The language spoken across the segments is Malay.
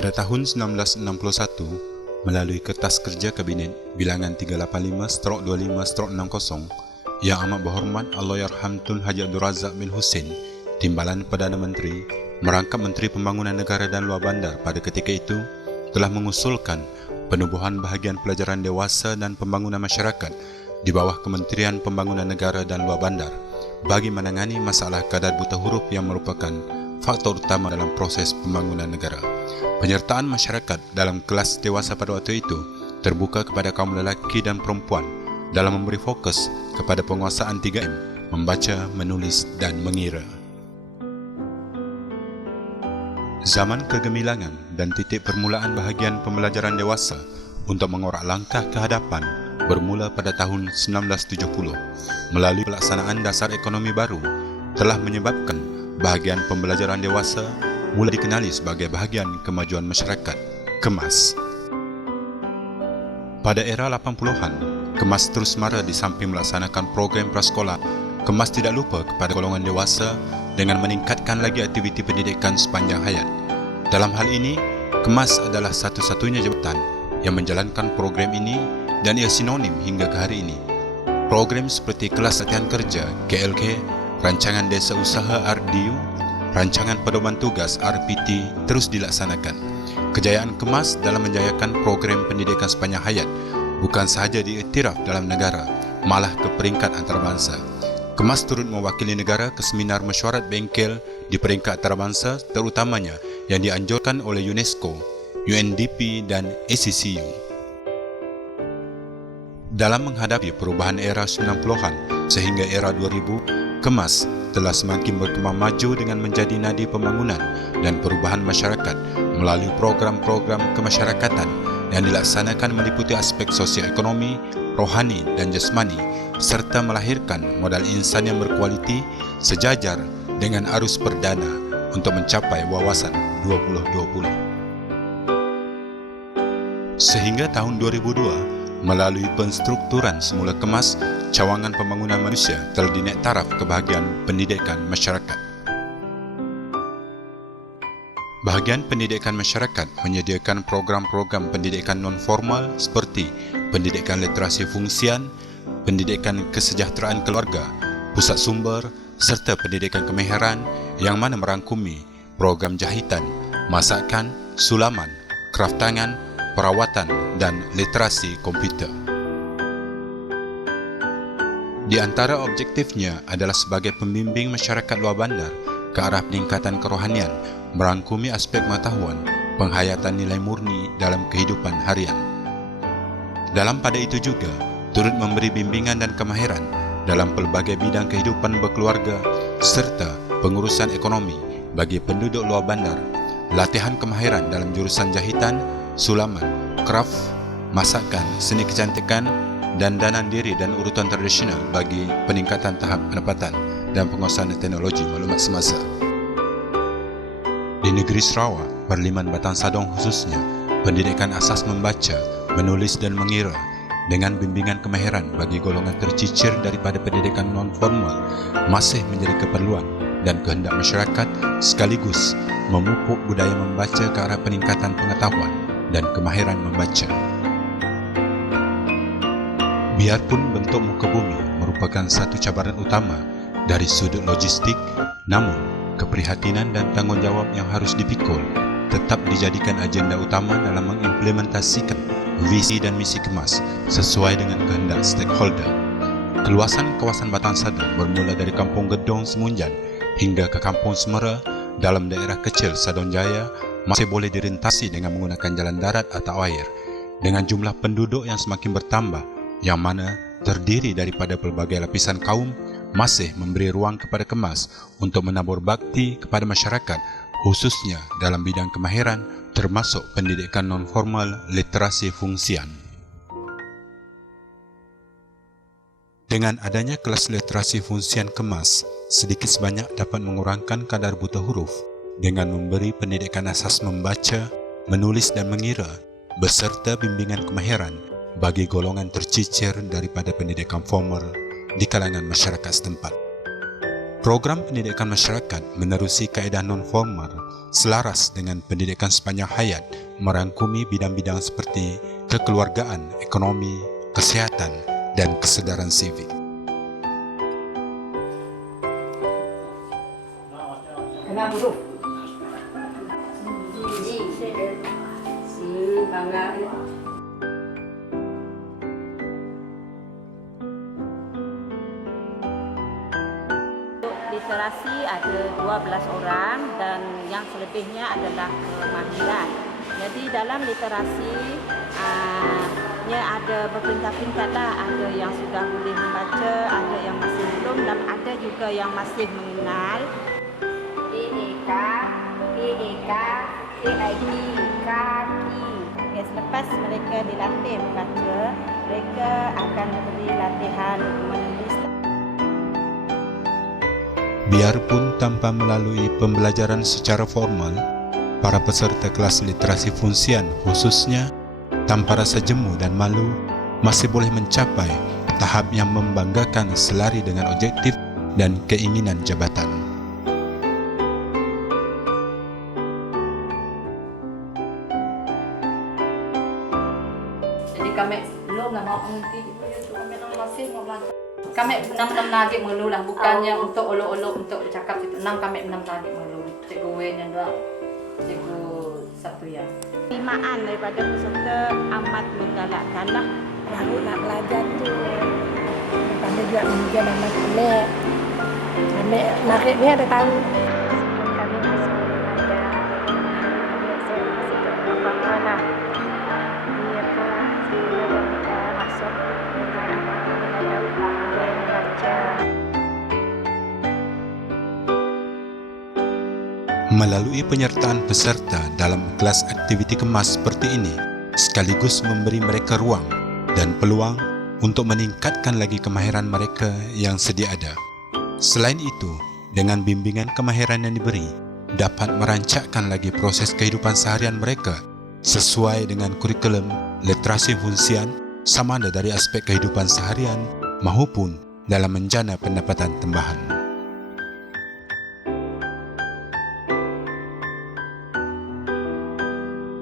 Pada tahun 1961, melalui Kertas Kerja Kabinet bilangan 385/25/60 yang amat berhormat Allahyarham Tun Haji Abdul Razak bin Hussein, Timbalan Perdana Menteri, merangkap Menteri Pembangunan Negara dan Luar Bandar pada ketika itu, telah mengusulkan penubuhan bahagian pelajaran dewasa dan pembangunan masyarakat di bawah Kementerian Pembangunan Negara dan Luar Bandar bagi menangani masalah kadar buta huruf yang merupakan faktor utama dalam proses pembangunan negara. Penyertaan masyarakat dalam kelas dewasa pada waktu itu terbuka kepada kaum lelaki dan perempuan dalam memberi fokus kepada penguasaan 3M, membaca, menulis dan mengira. Zaman kegemilangan dan titik permulaan bahagian pembelajaran dewasa untuk mengorak langkah ke hadapan bermula pada tahun 1970 melalui pelaksanaan dasar ekonomi baru telah menyebabkan bahagian pembelajaran dewasa mula dikenali sebagai bahagian kemajuan masyarakat, KEMAS. Pada era 80-an, KEMAS terus mara di samping melaksanakan program prasekolah. KEMAS tidak lupa kepada golongan dewasa dengan meningkatkan lagi aktiviti pendidikan sepanjang hayat. Dalam hal ini, KEMAS adalah satu-satunya jabatan yang menjalankan program ini dan ia sinonim hingga ke hari ini. Program seperti Kelas Latihan Kerja, KLK, Rancangan Desa Usaha RDU, Rancangan Pedoman Tugas RPT terus dilaksanakan. Kejayaan KEMAS dalam menjayakan program pendidikan sepanjang hayat bukan sahaja diiktiraf dalam negara, malah ke peringkat antarabangsa. KEMAS turut mewakili negara ke seminar mesyuarat bengkel di peringkat antarabangsa, terutamanya yang dianjurkan oleh UNESCO, UNDP dan ACCU. Dalam menghadapi perubahan era 90-an sehingga era 2000, KEMAS telah semakin berkembang maju dengan menjadi nadi pembangunan dan perubahan masyarakat melalui program-program kemasyarakatan yang dilaksanakan meliputi aspek sosioekonomi, rohani dan jasmani serta melahirkan modal insan yang berkualiti sejajar dengan arus perdana untuk mencapai wawasan 2020. Sehingga tahun 2002, melalui penstrukturan semula KEMAS, cawangan pembangunan manusia telah dinaik taraf ke bahagian pendidikan masyarakat. Bahagian pendidikan masyarakat menyediakan program-program pendidikan non-formal seperti pendidikan literasi fungsian, pendidikan kesejahteraan keluarga, pusat sumber serta pendidikan kemahiran yang mana merangkumi program jahitan, masakan, sulaman, kraf tangan, perawatan dan literasi komputer. Di antara objektifnya adalah sebagai pembimbing masyarakat luar bandar ke arah peningkatan kerohanian, merangkumi aspek pengetahuan, penghayatan nilai murni dalam kehidupan harian. Dalam pada itu juga, turut memberi bimbingan dan kemahiran dalam pelbagai bidang kehidupan berkeluarga serta pengurusan ekonomi bagi penduduk luar bandar, latihan kemahiran dalam jurusan jahitan, sulaman, kraf, masakan, seni kecantikan, dandanan diri dan urutan tradisional bagi peningkatan tahap pendapatan dan penguasaan teknologi maklumat semasa. Di negeri Sarawak, Parlimen Batang Sadong khususnya, pendidikan asas membaca, menulis dan mengira dengan bimbingan kemahiran bagi golongan tercicir daripada pendidikan non-formal masih menjadi keperluan dan kehendak masyarakat sekaligus memupuk budaya membaca ke arah peningkatan pengetahuan dan kemahiran membaca. Biarpun bentuk muka bumi merupakan satu cabaran utama dari sudut logistik, namun keprihatinan dan tanggungjawab yang harus dipikul tetap dijadikan agenda utama dalam mengimplementasikan visi dan misi KEMAS sesuai dengan kehendak stakeholder. Keluasan kawasan Batang Sadong bermula dari Kampung Gedong Semunjan hingga ke Kampung Semera dalam daerah kecil Sadong Jaya masih boleh dirintasi dengan menggunakan jalan darat atau air dengan jumlah penduduk yang semakin bertambah yang mana terdiri daripada pelbagai lapisan kaum masih memberi ruang kepada KEMAS untuk menabur bakti kepada masyarakat khususnya dalam bidang kemahiran termasuk pendidikan non-formal, literasi fungsian. Dengan adanya kelas literasi fungsian kemas, sedikit sebanyak dapat mengurangkan kadar buta huruf dengan memberi pendidikan asas membaca, menulis dan mengira, beserta bimbingan kemahiran bagi golongan tercicir daripada pendidikan formal di kalangan masyarakat setempat. Program pendidikan masyarakat menerusi kaedah non-formal selaras dengan pendidikan sepanjang hayat merangkumi bidang-bidang seperti kekeluargaan, ekonomi, kesihatan dan kesedaran sivik. Kenapa tu? Si bangga. Literasi ada 12 orang dan yang selebihnya adalah kemahiran. Jadi dalam literasi ada bertingkat-tingkat lah. Ada yang sudah boleh membaca, ada yang masih belum dan ada juga yang masih mengenal. EEK, EIT, kaki. Okay, selepas mereka dilatih membaca, mereka akan diberi latihan menulis. Biarpun tanpa melalui pembelajaran secara formal, para peserta kelas literasi fungsian khususnya tanpa rasa jemu dan malu masih boleh mencapai tahap yang membanggakan selari dengan objektif dan keinginan jabatan. Jadi kami belum nak mau mengerti. Kami masih mau belajar. Kami enam lagi melu lah, bukannya untuk olok-olok untuk bercakap itu. Kami enam lagi melu. Cikgu Wen yang dua, Cikgu satu yang. Penerimaan daripada peserta amat menggalakkan lah. Baru nak belajar tu pada juga mengajar anak anak. Anak narik ni ada tahu. Kami masih belajar. Saya masih tak apa-apa lah. Dia pun sudah masuk dengan baca. Melalui penyertaan peserta dalam kelas aktiviti kemas seperti ini, sekaligus memberi mereka ruang dan peluang untuk meningkatkan lagi kemahiran mereka yang sedia ada. Selain itu, dengan bimbingan kemahiran yang diberi, dapat merancakkan lagi proses kehidupan seharian mereka sesuai dengan kurikulum literasi fungsian sama ada dari aspek kehidupan seharian maupun dalam menjana pendapatan tambahan.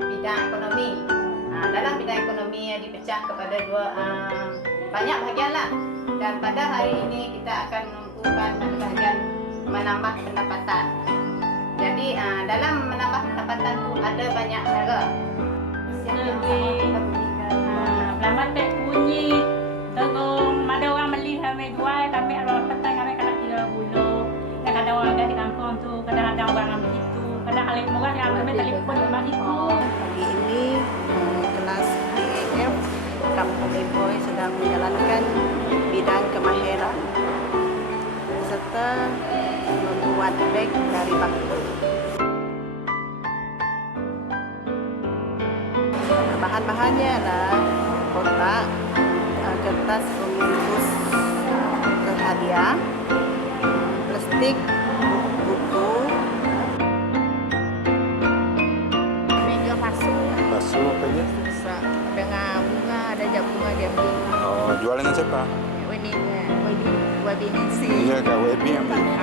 Bidang ekonomi. Dalam bidang ekonomi dipecah kepada dua banyak bahagian lah. Dan pada hari ini kita akan menentukan pada bahagian menambah pendapatan. Jadi dalam menambah pendapatan tu ada banyak cara. Siapa yang sama kita berikan? Lambat tak bunyi. Tengok ada orang beli kami jual, kami ada petang kami kena 30. Kadang orang di kampung tu, kadang-kadang orang ambil itu. Kadang kali murah yang ambil telefon rumah itu. Pagi ini kelas DAF Kampung Iboy sedang menjalankan bidang kemahiran serta membuat beg dari batu. Bahan-bahannya adalah kotak, kertas pembungkus ke hadiah, plastik, buku, Meja masuk. Basuh apa je? Dengan bunga, ada je bunga dia beli. Oh, jual dengan siapa? Webinar. Iya, Kak WB yang beli.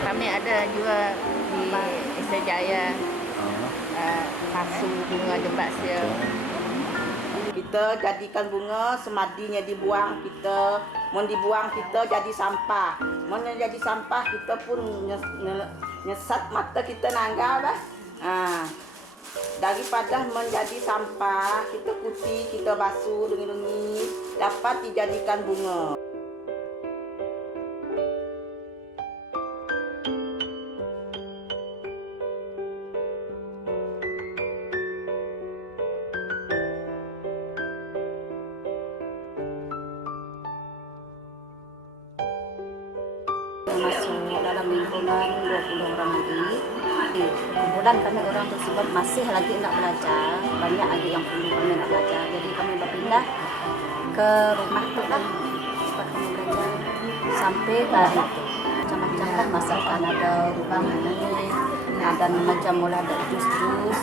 Kami ada juga di Esa Jaya pasu bunga jembat sia. Kita jadikan bunga semadinya dibuang, kita mau dibuang kita jadi sampah. Mau jadi sampah kita pun nyesat mata kita nanggap lah. Daripada menjadi sampah kita putih, kita basuh dengi-dengi dapat dijadikan bunga. lingkungan 20 orang lagi. Kemudian kami orang tersebut masih lagi nak belajar, banyak lagi yang perlu kami nak belajar. Jadi kami berpindah ke rumah tu lah tempat kami belajar sampai ke hari itu. Macam-macam kan masakan, ada rumah ini, ada macam mulai ada jus-jus,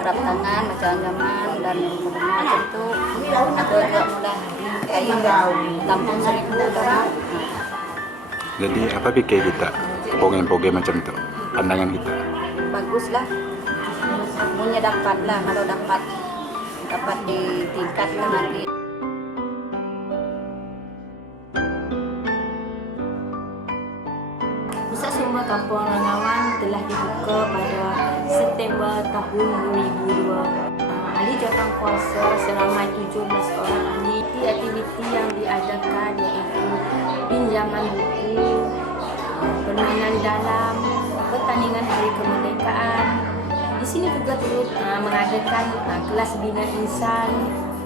kerap tangan macam zaman dan rumah macam tu. Ada juga mulai kayak Lampung Seribu orang. Jadi apa pikir kita program-program macam itu? Pandangan kita? Baguslah. Punya dapatlah kalau dapat ditingkatkan lagi. Pusat Sumber Kampung Rangawan telah dibuka pada September tahun 2002. Ahli jawatankuasa seramai 17 orang ahli. Aktiviti yang diadakan iaitu pinjaman buku, permainan dalam, pertandingan Hari Kemerdekaan. Di sini juga turut mengadakan kelas bina insan.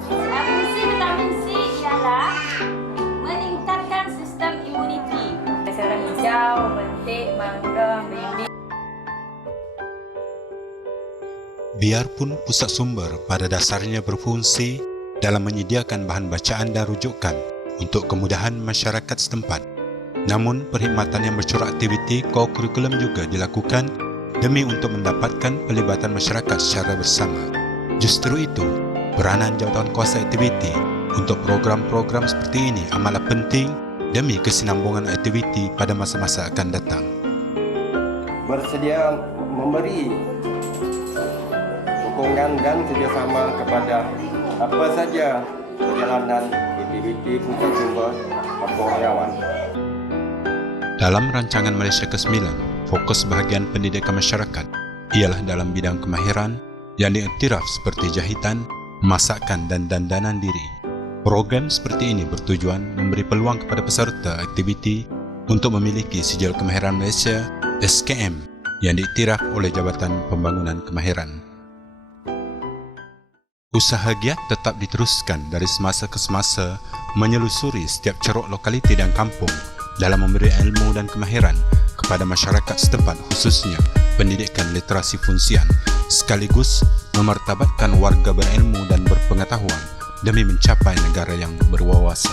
Fungsi vitamin C ialah meningkatkan sistem imuniti. Serang hijau, betik, mangga, belimbing. Biarpun pusat sumber pada dasarnya berfungsi dalam menyediakan bahan bacaan dan rujukan untuk kemudahan masyarakat setempat, namun perkhidmatan yang bercorak aktiviti ko-kurikulum juga dilakukan demi untuk mendapatkan pelibatan masyarakat secara bersama. Justru itu, peranan jawatankuasa aktiviti untuk program-program seperti ini amatlah penting demi kesinambungan aktiviti pada masa-masa akan datang. Bersedia memberi sokongan dan kerjasama kepada apa saja perjalanan aktiviti pusat sumber Kampung Rangawan. Dalam rancangan Malaysia ke-9, fokus bahagian pendidikan masyarakat ialah dalam bidang kemahiran yang diiktiraf seperti jahitan, masakan dan dandanan diri. Program seperti ini bertujuan memberi peluang kepada peserta aktiviti untuk memiliki sijil kemahiran Malaysia SKM yang diiktiraf oleh Jabatan Pembangunan Kemahiran. Usaha giat tetap diteruskan dari semasa ke semasa menyelusuri setiap ceruk lokaliti dan kampung dalam memberi ilmu dan kemahiran kepada masyarakat setempat, khususnya pendidikan literasi fungsian, sekaligus memartabatkan warga berilmu dan berpengetahuan demi mencapai negara yang berwawasan.